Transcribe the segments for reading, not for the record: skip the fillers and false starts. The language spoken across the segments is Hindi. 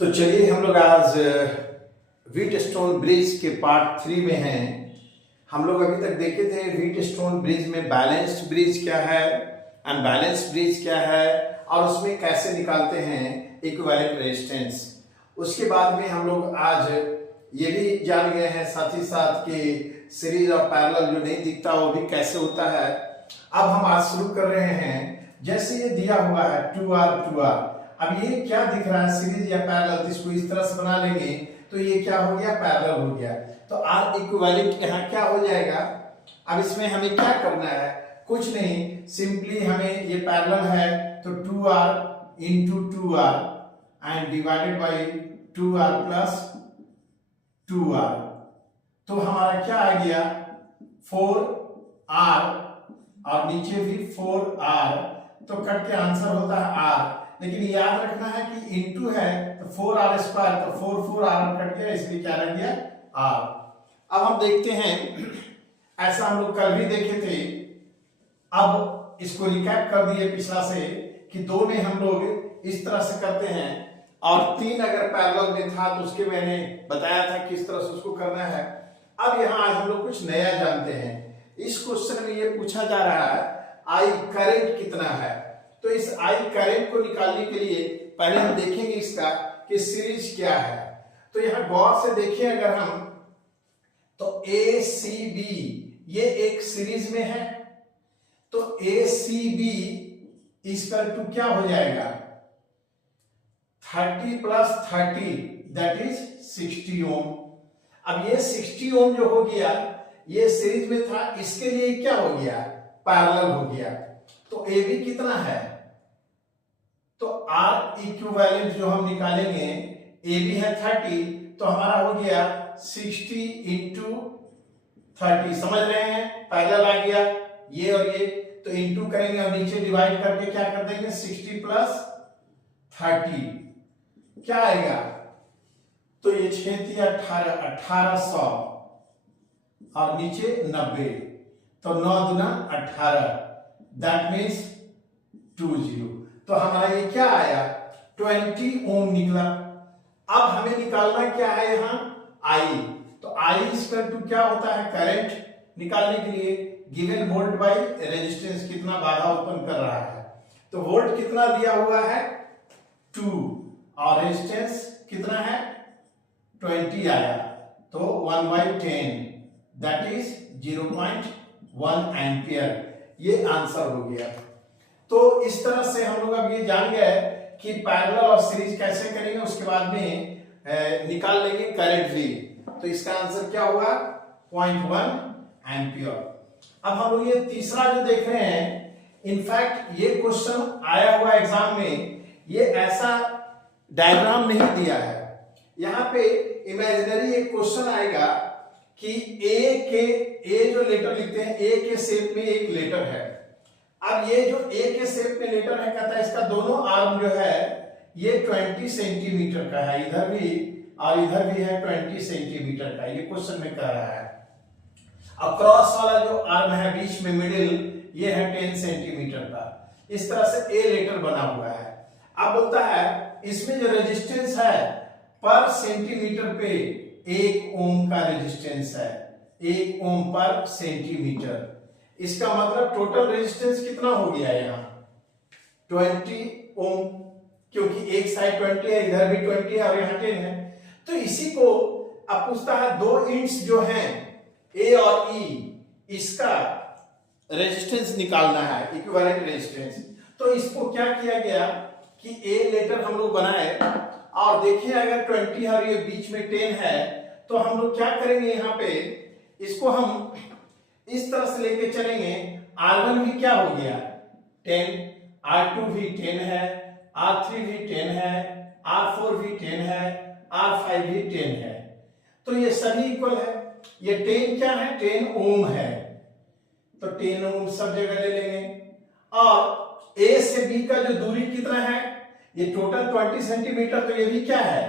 तो चलिए हम लोग आज व्हीट स्टोन ब्रिज के पार्ट 3 में हैं। हम लोग अभी तक देखे थे व्हीट स्टोन ब्रिज में बैलेंस्ड ब्रिज क्या है, अनबैलेंस्ड ब्रिज क्या है और उसमें कैसे निकालते हैं इक्विवेलेंट रेजिस्टेंस। उसके बाद में हम लोग आज ये भी जान गए हैं साथ ही साथ कि सीरीज और पैरेलल जो नहीं दिखता वो भी कैसे होता है। अब हम आज शुरू कर रहे हैं। जैसे ये दिया हुआ है 2R, अब ये क्या दिख रहा है सीरीज या पैरेलल, इसको इस तरह से बना लेंगे तो ये क्या हो गया, पैरेलल हो गया। तो R इक्विवेलेंट यहाँ क्या हो जाएगा। अब इसमें हमें क्या करना है, कुछ नहीं, सिंपली हमें ये पैरेलल है तो 2R into 2R and divided by 2R plus 2R, तो हमारा क्या आ गया 4R और नीचे भी 4R, तो कट के आंसर होता है R। लेकिन याद रखना है कि इंटू है तो 4R स्क्वायर, तो 4R कट गया, इसलिए क्या रह गया R। अब हम देखते हैं, ऐसा हम लोग कल भी देखे थे। अब इसको रिकैप कर दिए पिछला से कि 2 में हम लोग इस तरह से करते हैं और 3 अगर पैरेलल में था तो उसके मैंने बताया था किस तरह से उसको करना है। अब यहाँ आज हम लोग कुछ नया जानते हैं। इस क्वेश्चन में ये पूछा जा रहा है आई करंट कितना है। तो इस आई करंट को निकालने के लिए पहले हम देखेंगे इसका कि सीरीज क्या है। तो यहाँ गौर से देखें अगर हम, तो ACB ये एक सीरीज में है, तो ACB इक्वल टू क्या हो जाएगा 30 प्लस 30 दैट इज 60 ओम। अब ये 60 ओम जो हो गया ये सीरीज में था, इसके लिए क्या हो गया, पैरेलल हो गया। तो AB कितना है, तो R इक्विवेलेंट जो हम निकालेंगे, AB है 30 तो हमारा हो गया 60 इंटू 30, समझ रहे हैं, पैरेलल आ गया ये और ये, तो इंटू करेंगे और नीचे डिवाइड करके क्या कर देंगे 60 प्लस 30 क्या आएगा, तो ये 6 1800 और नीचे 90, तो 9 दूना 18 दैट मीन्स 20, तो हमारा ये क्या आया 20 ओम निकला। अब हमें निकालना क्या है यहाँ I, तो I इक्वल टू क्या होता है करंट निकालने के लिए गिवन वोल्ट बाय रेजिस्टेंस, कितना बाधा उत्पन्न कर रहा है। तो वोल्ट कितना दिया हुआ है 2 और रेजिस्टेंस कितना है 20 आया, तो 1/10 दैट इज 0.1 एम्पियर, ये आंसर हो गया। तो इस तरह से हम लोग अब ये जान गए कि पैरेलल और सीरीज कैसे करेंगे, उसके बाद में निकाल लेंगे करंट भी। तो इसका आंसर क्या हुआ 0.1 एम्पियर। अब हम लोग ये तीसरा जो देख रहे हैं, इनफैक्ट ये क्वेश्चन आया हुआ एग्जाम में, ये ऐसा डायग्राम नहीं दिया है। यहाँ पे इमेजिनरी एक क्वेश्चन आएगा कि ए जो लेटर लिखते हैं, ए के शेप में एक लेटर है। अब ये जो ए के शेप में लेटर है, कहता है इसका दोनों आर्म जो है ये 20 सेंटीमीटर का है, इधर भी और इधर भी है 20 सेंटीमीटर का, ये क्वेश्चन में कह रहा है। अब क्रॉस वाला जो आर्म है बीच में मिडिल, ये है 10 सेंटीमीटर का। इस तरह से ए लेटर बना हुआ है। अब बोलता है इसमें जो रेजिस्टेंस है पर सेंटीमीटर पे 1 ओम का रेजिस्टेंस है, 1 ओम पर सेंटीमीटर। इसका मतलब टोटल रेजिस्टेंस कितना हो गया यहाँ 20 ओम, क्योंकि एक साइड 20 है, इधर भी 20 है और यहाँ 10 है। तो इसी को अब पूछता है 2 इंच जो हैं ए और ई, इसका रेजिस्टेंस निकालना है, इक्विवेलेंट रेजिस्टेंस। तो इसको क्या किया गया कि ए लेटर हम लोग बनाए और देखिए अगर 20 और ये बीच में 10 है, तो हम लोग क्या करेंगे यहाँ पे, इसको हम इस तरह से लेके चलेंगे। R1 भी क्या हो गया 10, R2 भी 10 है, R3 भी 10 है, R4 भी 10 है, R5 भी 10 है, तो ये सभी इक्वल है। ये 10 क्या है 10 ओम है, तो 10 ओम सब जगह ले लेंगे। और A से B का जो दूरी कितना है, ये टोटल 20 सेंटीमीटर, तो ये भी क्या है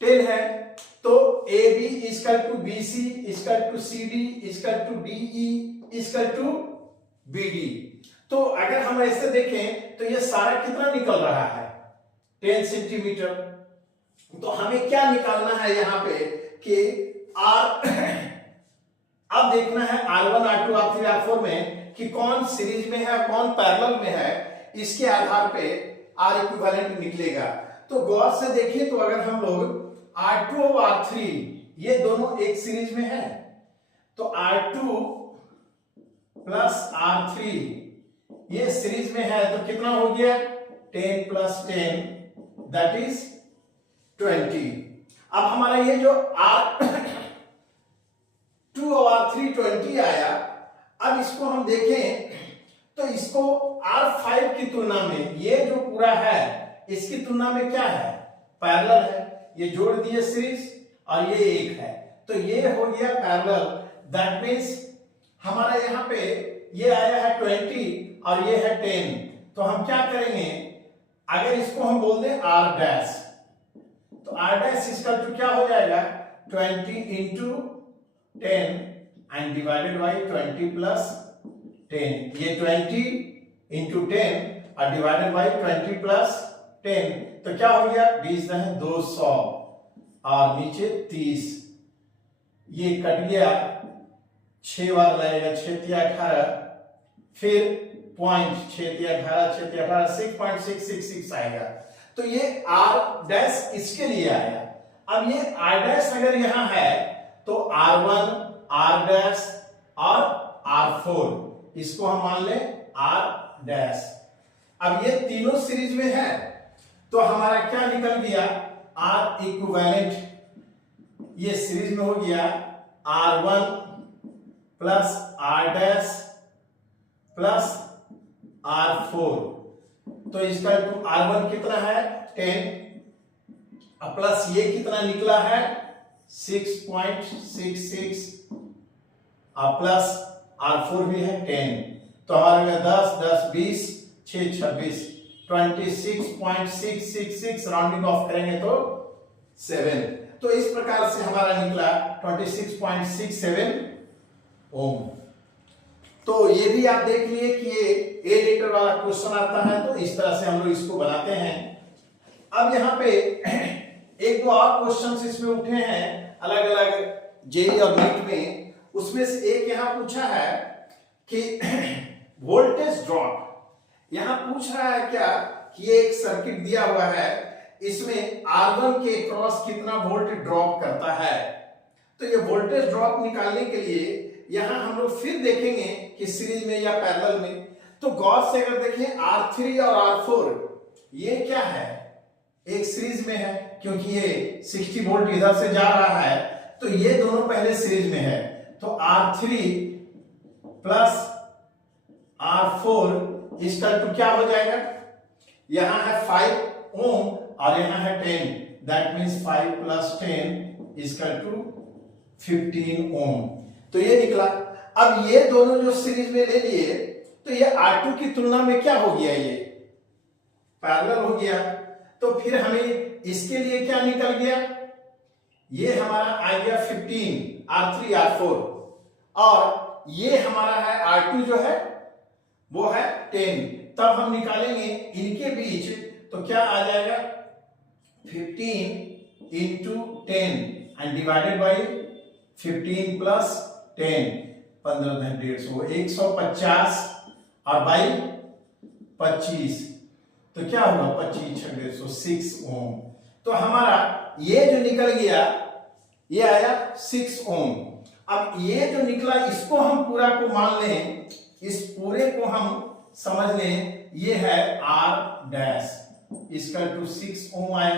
10 है। तो AB equal to BC equal to CD equal to DE equal to BD। तो अगर हम ऐसे देखें तो ये सारा कितना निकल रहा है 10 सेंटीमीटर, तो हमें क्या निकालना है यहाँ पे कि आर अब देखना है R1 R2 R3 R4 में कि कौन सीरीज में है कौन पैरेलल में है, इसके आधार पे R इक्विवेलेंट निकलेगा। तो गौर से देखिए तो अगर हम लोग R2 और R3 ये दोनों एक सीरीज में है तो R2 प्लस R3 ये सीरीज में है तो कितना हो गया 10 प्लस 10 दैट इज 20। अब हमारा ये जो R2 और R3 20 आया, अब इसको हम देखें तो इसको R5 की तुलना में ये जो पूरा है इसकी तुलना में क्या है पैरेलल है, ये जोड़ दिए सीरीज और ये एक है तो ये हो गया पैरेलल। दैट मीन्स हमारा यहाँ पे ये आया है 20 और ये है 10, तो हम क्या करेंगे अगर इसको हम बोल दें R डैश तो R डैश इसका तो क्या हो जाएगा 20 into 10 and divided by 20 plus 10, ये 20 इंटू 10 और डिवाइडेड बाई 20 प्लस 10 तो क्या हो गया 20 है 200 और नीचे 30, ये कट गया 6 बार लगेगा 6 तिया 18 फिर पॉइंट 6 तिया 18 6 तिया 18 6.666 आएगा। तो ये R डैश इसके लिए आया। अब ये R डैश अगर यहां है तो R1 R डैश और R4 इसको हम मान लें R डैश। अब ये तीनों सीरीज में है तो हमारा क्या निकल गया R इक्विवेलेंट, ये सीरीज में हो गया R1 plus R dash plus R4, तो इसका टू R1 कितना है 10 प्लस ये कितना निकला है 6.66 प्लस R4 भी है 10, तो हमारे में 10 10 20 6 26 26.666 राउंडिंग ऑफ करेंगे तो 7, तो इस प्रकार से हमारा निकला 26.67 ओम। तो ये भी आप देख लिए कि ये ए लेटर वाला क्वेश्चन आता है तो इस तरह से हम लोग इसको बनाते हैं। अब यहाँ पे एक दो और क्वेश्चंस इसमें उठे हैं अलग अलग जेई और नीट में, उसमें से एक यहाँ पूछा है कि वोल्टेज ड्रॉप, यहाँ पूछ रहा है क्या कि ये एक सर्किट दिया हुआ है इसमें R1 के क्रॉस कितना वोल्ट ड्रॉप करता है, तो ये वोल्टेज ड्रॉप निकालने के लिए यहां हम लोग फिर देखेंगे कि सीरीज में या पैरेलल में। तो गौर से अगर देखें R3 और R4 ये क्या है एक सीरीज में है क्योंकि ये 60 वोल्ट इधर से जा रहा है तो ये दोनों पहले सीरीज में है, तो R3 प्लस R4 इसका टू क्या हो जाएगा, यहां है 5 ओम और यहां है 10, दैट मींस 5 प्लस 10 इसका टू 15 ओम, तो ये निकला। अब ये दोनों जो सीरीज में ले लिए तो ये R2 की तुलना में क्या हो गया ये पैरेलल हो गया, तो फिर हमें इसके लिए क्या निकल गया ये हमारा आ गया 15 R3 R4 और ये हमारा है R2 जो है वो है 10, तब हम निकालेंगे इनके बीच तो क्या आ जाएगा 15 into 10 and divided by 15 plus 10 15 150 150 और बाई 25 तो क्या होगा 25 6 ओम, तो हमारा ये जो निकल गया ये आया 6 ओम। अब ये जो निकला इसको हम पूरा को मान लें, इस पूरे को हम समझ लें ये है R डैश, इसका टू 6 ओम आया।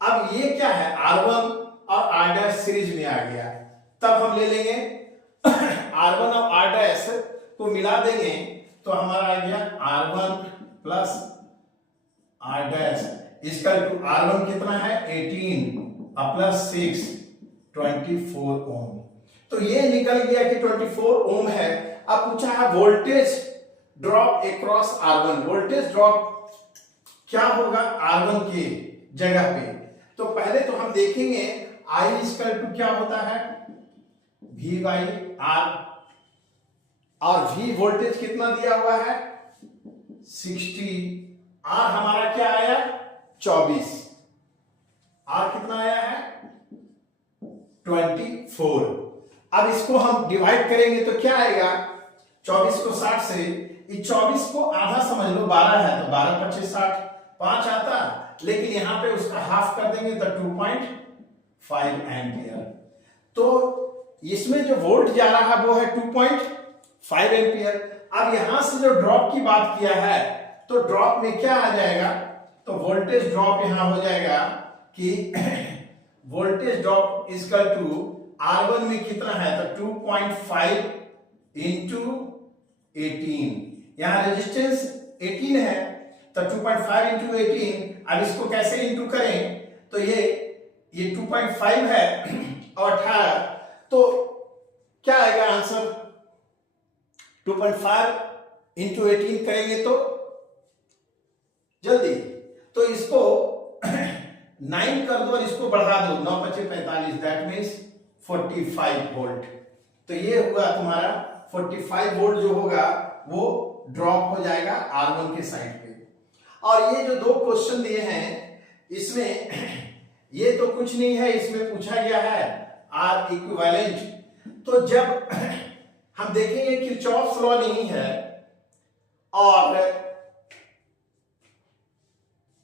अब ये क्या है R1 और R डैश सीरीज में आ गया, तब हम ले लेंगे R1 और R डैश को मिला देंगे तो हमारा आ गया R1 प्लस R डैश, इसका टू R1 कितना है 18 और प्लस 6 24 ओम, तो ये निकल गया कि 24 ओम है। अब पूछा है voltage drop across R1, voltage drop क्या होगा R1 की जगह पे, तो पहले तो हम देखेंगे I इक्वल टू क्या होता है V बाई R, और V वोल्टेज कितना दिया हुआ है 60, R हमारा क्या आया 24, आर कितना आया है 24। अब इसको हम डिवाइड करेंगे तो क्या आएगा, 24 को 60 से, इस 24 को आधा समझ लो 12 है तो 12 25 60 5 आता, लेकिन यहां पे उसका हाफ कर देंगे तो 2.5 एम्पियर। तो इसमें जो वोल्ट जा रहा है वो है 2.5 एम्पियर। अब यहां से जो ड्रॉप की बात किया है तो ड्रॉप में क्या आ जाएगा, तो वोल्टेज ड्रॉप यहां हो जाएगा कि voltage drop equal to R1 में कितना है तो 2.5 इंटू 18, यहां रेजिस्टेंस 18 है तो 2.5 इंटू 18। अब इसको कैसे इंटू करें, तो ये 2.5 है और 18, तो क्या आएगा आंसर, 2.5 इंटू 18 करेंगे तो जल्दी, तो इसको 9 कर दो और इसको बढ़ा दो, 9 × 5 = 45, दैट मीन्स 45 वोल्ट। तो ये हुआ तुम्हारा 45 वोल्ट जो होगा वो ड्रॉप हो जाएगा R1 के साइड पे। और ये जो दो क्वेश्चन दिए हैं इसमें ये तो कुछ नहीं है, इसमें पूछा गया है R इक्विवेलेंट। तो जब हम देखेंगे किरचॉफ्स लॉ नहीं है और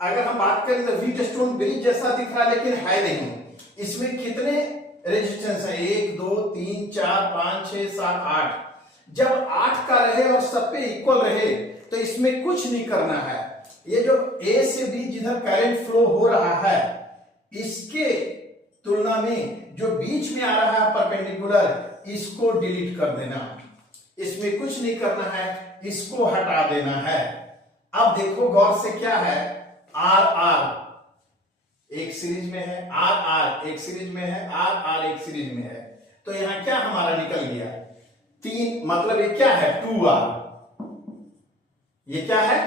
अगर हम बात करें तो व्हीटस्टोन ब्रिज जैसा दिख रहा है लेकिन है नहीं। इसमें कितने रेजिस्टेंस है, 1 2 3 4 5 6 7 8। जब 8 का रहे और सब पे इक्वल रहे तो इसमें कुछ नहीं करना है। ये जो A से B जिधर करंट फ्लो हो रहा है इसके तुलना में जो बीच में आ रहा है परपेंडिकुलर, इसको डिलीट कर देना, इसमें कुछ नहीं करना है, इसको हटा देना है। अब देखो गौर से क्या है, R एक सीरीज में है, R एक सीरीज में है, R एक सीरीज में है, तो यहां क्या हमारा निकल गया 3, मतलब ये क्या है 2R, ये क्या है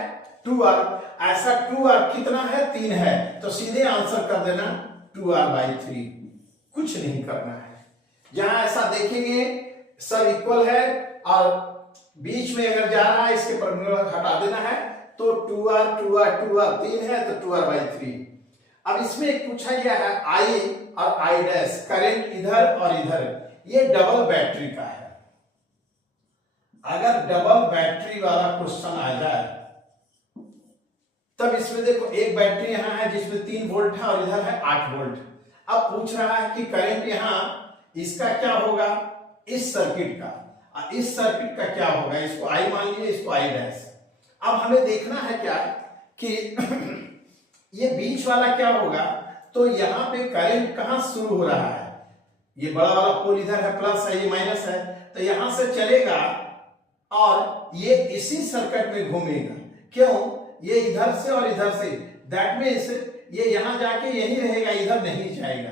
2R। ऐसा 2R कितना है 3 है, तो सीधे आंसर कर देना 2R/3, कुछ नहीं करना है। जहां ऐसा देखेंगे सब इक्वल है और बीच में अगर जा रहा है इसके परपेंडिकुलर हटा देना है, तो 2R 3 है तो 2R/3। अब इसमें एक पूछा गया है I और I', करंट इधर और इधर, ये डबल बैटरी का है। अगर डबल बैटरी वाला क्वेश्चन आ जाए तब इसमें देखो एक बैटरी यहां है जिसमें 3 वोल्ट है और इधर है 8 वोल्ट। अब पूछ रहा है कि करंट यहां इसका क्या होगा, इस सर्किट का, इस सर्किट का क्या होगा, इसको I मान लीजिए, इसको I'। अब हमें देखना है क्या कि ये बीच वाला क्या होगा, तो यहां पे करंट कहां शुरू हो रहा है, ये बड़ा वाला पोल इधर है प्लस है, ये माइनस है, तो यहां से चलेगा और ये इसी सर्किट में घूमेगा। क्यों, ये इधर से और इधर से, दैट मीन्स ये यहां जाके यही रहेगा, इधर नहीं जाएगा।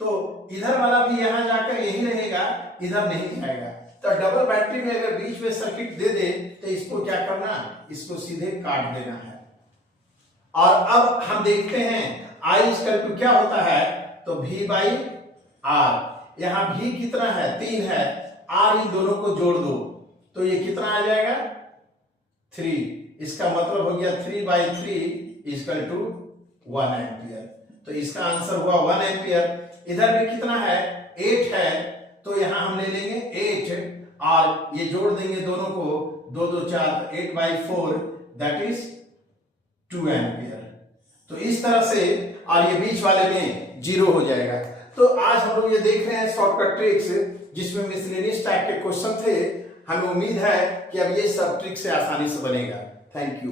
तो इधर वाला भी यहां जाकर यही रहेगा, इधर नहीं जाएगा। तो डबल बैटरी में अगर बीच में सर्किट दे दे तो इसको क्या करना, इसको सीधे काट देना है। और अब हम देखते हैं I = क्या होता है, तो V/R। यहां V कितना है 3 है, R इन दोनों को जोड़ दो तो ये कितना आ जाएगा 3। इसका मतलब हो गया 3/3 = 1 एम्पियर। तो इसका आंसर हुआ 1 एम्पियर। इधर भी कितना है 8 है, तो यहां हम ले लेंगे 8 और ये जोड़ देंगे दोनों को, 2 2 4, 8/4 दैट इज 2 एम्पियर। तो इस तरह से, और ये बीच वाले में 0 हो जाएगा। तो आज हम लोग ये देख रहे हैं शॉर्टकट ट्रिक्स जिसमें मिसलेनियस टाइप के क्वेश्चन थे। हमें उम्मीद है कि अब ये सब ट्रिक से आसानी से बनेगा। Thank you.